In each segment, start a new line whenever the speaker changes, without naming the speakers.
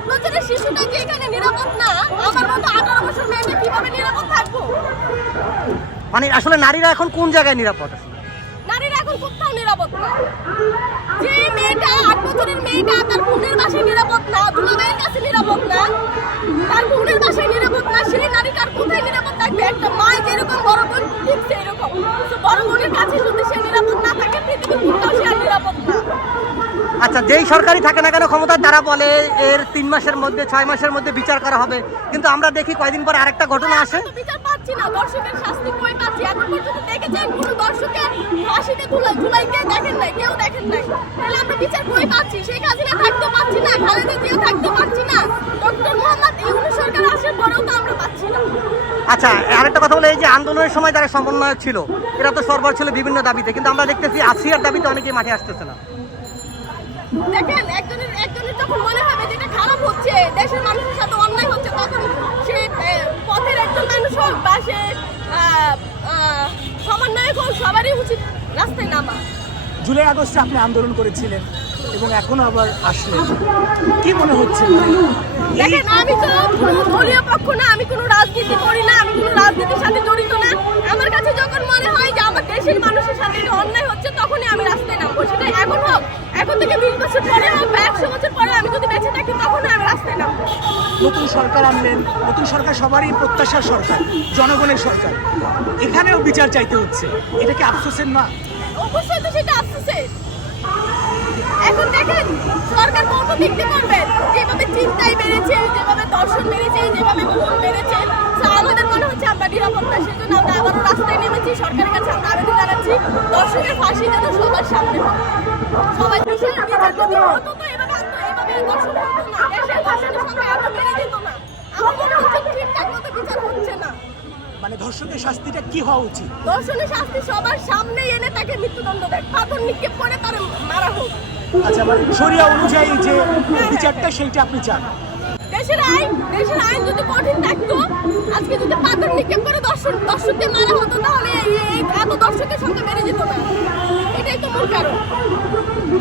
আট বছরের শিশুটা যে এখানে নিরাপদ না? আমার মতো আঠারো বছর মেয়েটা কীভাবে নিরাপদ থাকব?
মানে আসলে নারীরা এখন কোন জায়গায় নিরাপদ আসলে?
নারীরা এখন কোথাও নিরাপদ না। যে মেয়েটা আট বছরের মেয়েটা তার বোনের বাসায় নিরাপদ না দুলাভাইয়ের কাছে নিরাপদ না তার বোনের বাসায় নিরাপদ না সেই নারীটা কোথায় নিরাপদ থাকবে? একটা মা যেরকম বড় বোন ঠিক সেরকম তো বড় বোনের কাছে যদি সে নিরাপদ না থাকে পৃথিবীর কোথাও সে আর নিরাপদ না
আচ্ছা যেই সরকারি থাকে না কেন ক্ষমতায় তারা বলে এর তিন মাসের মধ্যে ছয় মাসের মধ্যে বিচার করা হবে। কিন্তু আমরা দেখি কয়দিন পর আরেকটা ঘটনা আসে। আচ্ছা আরেকটা কথা বলে এই যে আন্দোলনের সময় যারা সমন্বয়ক ছিল এরা তো সরবর ছিল বিভিন্ন দাবিতে কিন্তু আমরা দেখতেছি আসিয়ার দাবিতে অনেকেই মাঠে আসতেছে না।
দেখেন একজনের একজনের যখন মনে হবে যে এটা খারাপ হচ্ছে দেশের মানুষের সাথে অন্যায় হচ্ছে তখন সে পথের একজন মানুষ হোক বা সে সমন্বয়ক হোক সবারই উচিত রাস্তায় নামা।
জুলাই আগস্টে আপনি আন্দোলন করেছিলেন এবং এখন আবার আসলেন। কি মনে হচ্ছে?
দেখেন আমি তো দলীয় পক্ষ না আমি কোনো রাজনীতি করি না আমি কোনো রাজনীতির সাথে জড়িত না। আমার কাছে যখন মনে হয় যে আমার দেশের মানুষের সাথে অন্যায় হচ্ছে তখনই আমি রাস্তায় নামবো সেটা এখন হোক। এখন থেকে বিশ বছর পরে বা একশো বছর পরে আমি যদি বেঁচে থাকি তখনই আমি রাস্তায় নামবো
নতুন সরকার আনলেন নতুন সরকার সবারই প্রত্যাশার সরকার জনগণের সরকার। এখানেও বিচার চাইতে হচ্ছে। এটা কি আফসোসের না?
অবশ্যই তো সেটা আসতেছে এখন দেখেন সরকার কত দেখতে করবেন যেভাবে চিন্তাই বেড়েছে যেভাবে দর্শন বেড়েছে যেভাবে খুন বেড়েছে আমাদের মনে হচ্ছে আমরা নিরাপদ না সেজন্য রাস্তায় নেমেছি সরকারের কাছে আমরা আবেদন জানাচ্ছি। দর্শকের ফাঁসি যেন সবার সামনে হয়। সবাই দেশের বিচার যদি হতো তো এভাবে এভাবে দর্শন হতো না। দেশের দর্শনের সঙ্গে এত বেড়ে যেত না। আমার মনে হচ্ছে ঠিকঠাক মতো বিচার হচ্ছে না।
মানে ধর্ষকের শাস্তিটা কি হওয়া উচিত?
দর্শনের শাস্তি সবার সামনে এনে তাকে মৃত্যুদণ্ড দেয়। পাথর নিক্ষেপ করে তার মারা হোক।
আচ্ছা মানে শরিয়া অনুযায়ী যে বিচারটা সেইটা আপনি চান?
দেশের আইন দেশের আইন যদি কঠিন থাকতো আজকে যদি পাথর নিক্ষেপ করে দর্শক দর্শকদের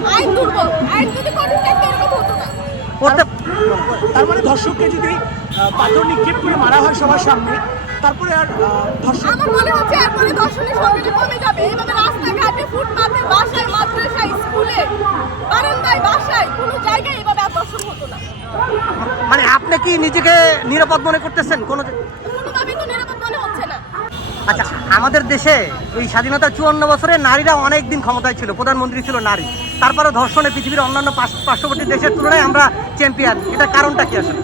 আইন দুর্বল। আইন যদি কঠিন থাকতো এরকম হতো না।
তার মানে ধর্ষককে যদি পাথর নিক্ষেপ করে মারা হয় সবার সামনে তারপরে আর আহ, ধর্ষক
আমার মনে হচ্ছে এরপরে দর্শনের সংখ্যাটা কমে যাবে। এইভাবে রাস্তাঘাটে ফুটপাতে বাসায় মাদ্রাসায় স্কুলে বারান্দায় বাসায় কোনো জায়গায় এভাবে আর দর্শন হতো না।
মানে আপনি কি নিজেকে নিরাপদ মনে করতেছেন? কোনো
কোনোভাবেই তো নিরাপদ মনে হচ্ছে না।
আচ্ছা আমাদের দেশে এই স্বাধীনতার চুয়ান্ন বছরে নারীরা অনেক দিন ক্ষমতায় ছিল প্রধানমন্ত্রী ছিল নারী। তারপরে ধর্ষণে পৃথিবীর অন্যান্য পার্শ্ববর্তী দেশের তুলনায় আমরা চ্যাম্পিয়ন এটা কারণটা কি আসলে?